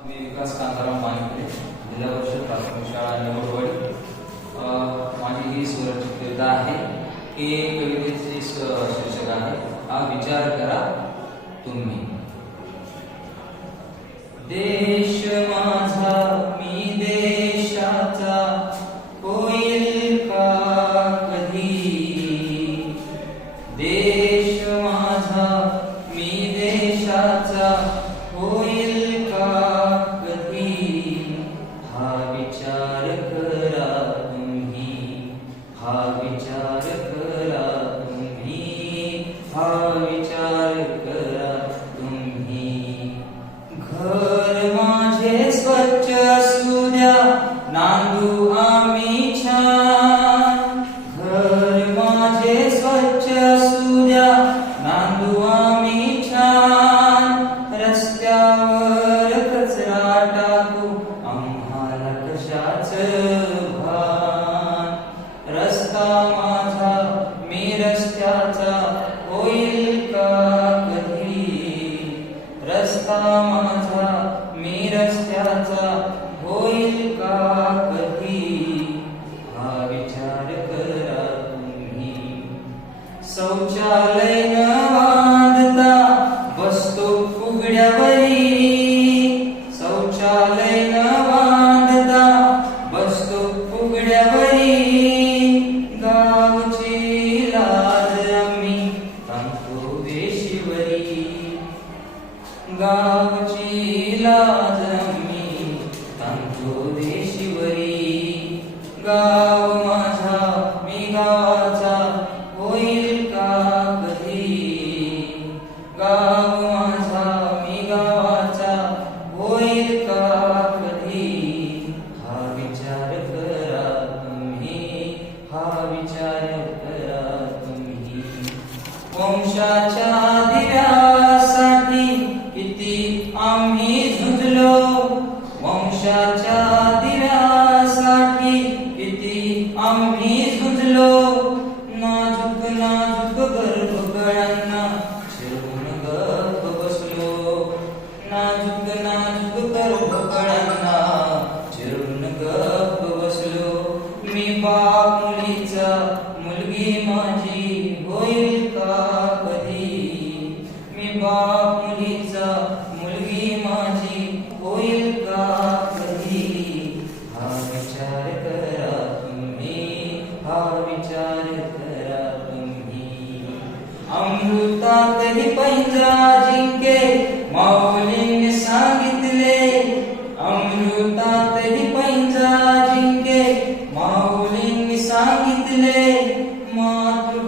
मी विकास कांताराम मानकरे, जिल्हा परिषद प्राथमिक शाळा निवडवाडी. माझी ही स्वरचित कविता आहे की कवितेचे शीर्षक आहे हा विचार करा तुम्ही. देश माझा मी देशाचा होईल का कधी. देश माझा मी देशाचा होईल का कधी. हा विचार करा तुम्ही, हा विचार करा तुम्ही, हा विचार करा तुम्ही. घर माझे स्वच्छ असू द्या, नांदू आम्ही छान. घर माझे स्वच्छ असू द्या, नांदू आम्ही छान. रस्त्यावर कचरा टाकू आम्हाला कशाचं भान. रस्ता माझा मी रस्त्याचा होईल का कधी. रस्ता माझा मी रस्त्याचा होईल का कधी. हा विचार करा तुम्ही. शौचालय न बांधता बसतो फुगड्यावरी. शौचालय न बांधता बसतो फुगड्यावरी. गावची लाज आम्ही ताणतो वेशीवरी. गावची लाज आम्ही ताणतो वेशीवरी. गाव माझा मी गावाचा होईल का कधी. गाव माझा मी गावाचा होईल का कधी. हा विचार करा तुम्ही, हा विचार करा तुम्ही. वंशाच्या दिव्यासाठी किती आम्ही झुंजलो. वंशाच्या दिव्यासाठी किती आम्ही झुंजलो. नाजूक नाजूक गर्भकळ्यांना चिरून गप्प बसलो. नाजूक नाजूक गर्भकळ्यांना चिरून गप्प बसलो. मी बाप मुलीचा मुलगी माझी होईल का कधी. मी बाप मुलीचा मुलगी माझी होईल का कधी. हा विचार करा तुम्ही, हा विचार करा तुम्ही. अमृतातही पैंजरा जिंके माऊलीने सांगितले. अमृतातही पैंजरा जिंके माऊलीने सांगितले. मातृ